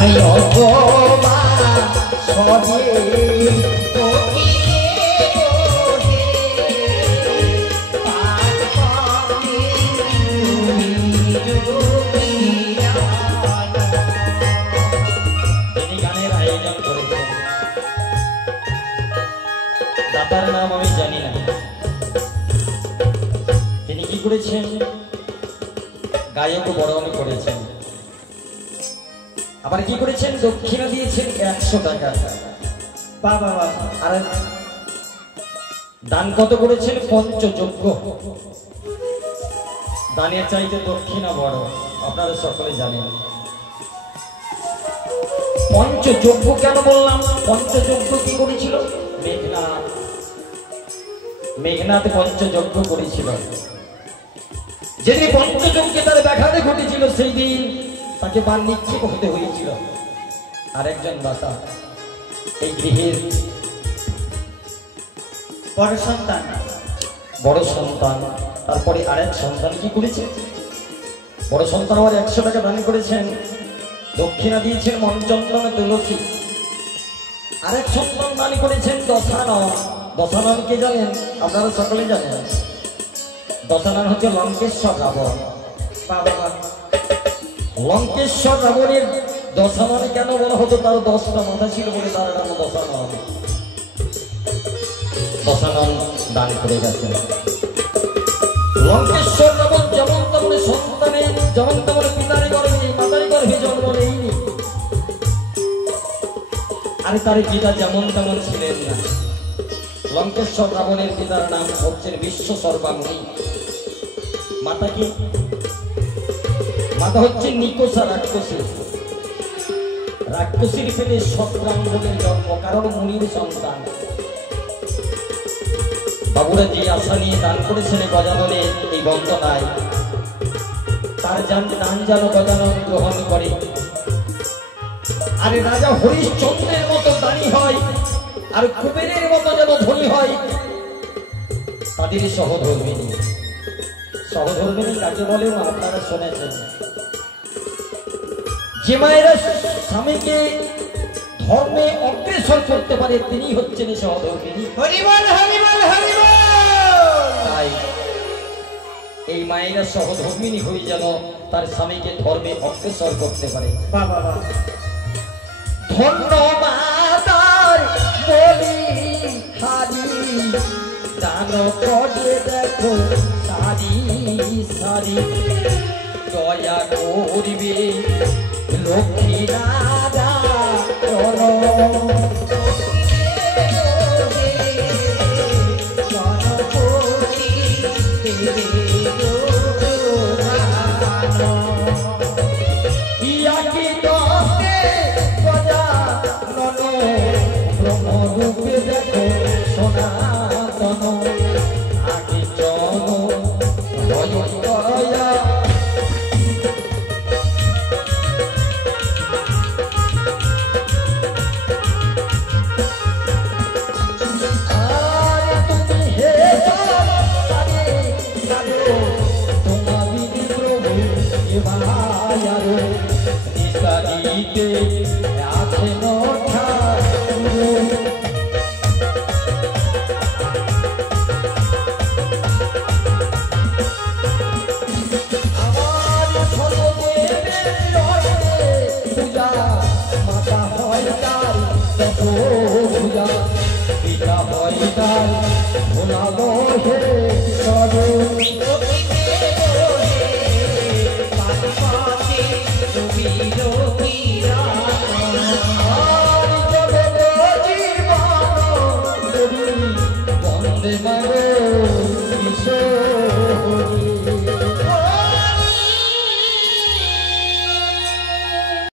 আয় অগমা সবে দাতার নাম আমি জানি না, তিনি কি করেছেন, গায়ক বরণ করেছেন, আবার কি করেছেন, দক্ষিণা দিয়েছেন 100 টাকা। বাবা আর দান কত করেছেন, পঞ্চযজ্ঞ। দানের চাইতে দক্ষিণা বড়, আপনারা সকলে জানেন। পঞ্চযজ্ঞ কেন বললাম, পঞ্চযজ্ঞ কি করেছিল, মেঘনাথ পঞ্চযজ্ঞ করেছিল। যেদিন পঞ্চযজ্ঞে তার ব্যাঘাতে ঘটেছিল সেই দিন তাকে বান নিক্ষেপ হতে হয়েছিল। আরেকজন দাতা এই গৃহের বড় সন্তান, তারপরে আরেক সন্তান কি করেছে, বড় সন্তান আবার 100 টাকা দান করেছেন, দক্ষিণা দিয়েছেন মনচন্দন তুলসী। আরেক সন্তান দান করেছেন দশানন। দশানন কে জানেন, আপনারা সকলে জানেন। দশানন হচ্ছে লঙ্কেশ্বর রাবণ। লঙ্কেশ্বর রাবণের দশানন কেন বলা হতো, তার 10টা মাথা ছিল বলে তার নাম দশানন। দশানন দান করে গেছেন। লঙ্কেশ্বর রাবণ যেমন তেমন সন্তানে, যেমন তেমন পিতারে গর্ভে মাতারে গর্ভে জন্ম নেয়নি, আর তার পিতা যেমন তেমন ছিলেন না। লঙ্কেশ্বর রাবণের পিতার নাম হচ্ছেন বিশ্ব সর্বাঙ্গী। মাতা কি, মাতা হচ্ছে নিকোষা রাক্ষসী। রাক্ষসীর পেটে সৎব্রাহ্মণের জন্ম, কারণ মুনির সন্তান। বাবুরা যে আশা নিয়ে দান করেছেন গজাননের এই বন্দনায়, তার দান যেন গজানন গ্রহণ করে। আর রাজা হরিশ্চন্দ্রের মতো দানি হয়, আর কুবেরের মতো যেন ধনী হয় তাদের সহধর্মিনী। সহধর্মিনী কাকে বলে আপনারা শুনেছেন। যে মায়েরা স্বামীকে ধর্মে অগ্রসর করতে পারে তিনি হচ্ছেন সহধর্মিনী। তাই এই মায়েরা সহধর্মিনী হয়ে যেন তার স্বামীকে ধর্মে অগ্রসর করতে পারে। ধন্য মাতার বলি হারি দান করে দেখো সারি সারি, দয়া করবে লক্ষ্মী নারায়ণ। ব্রহ্মরূপে দেখো সনাতন, আগে জন দয়া। বন্দে মাগো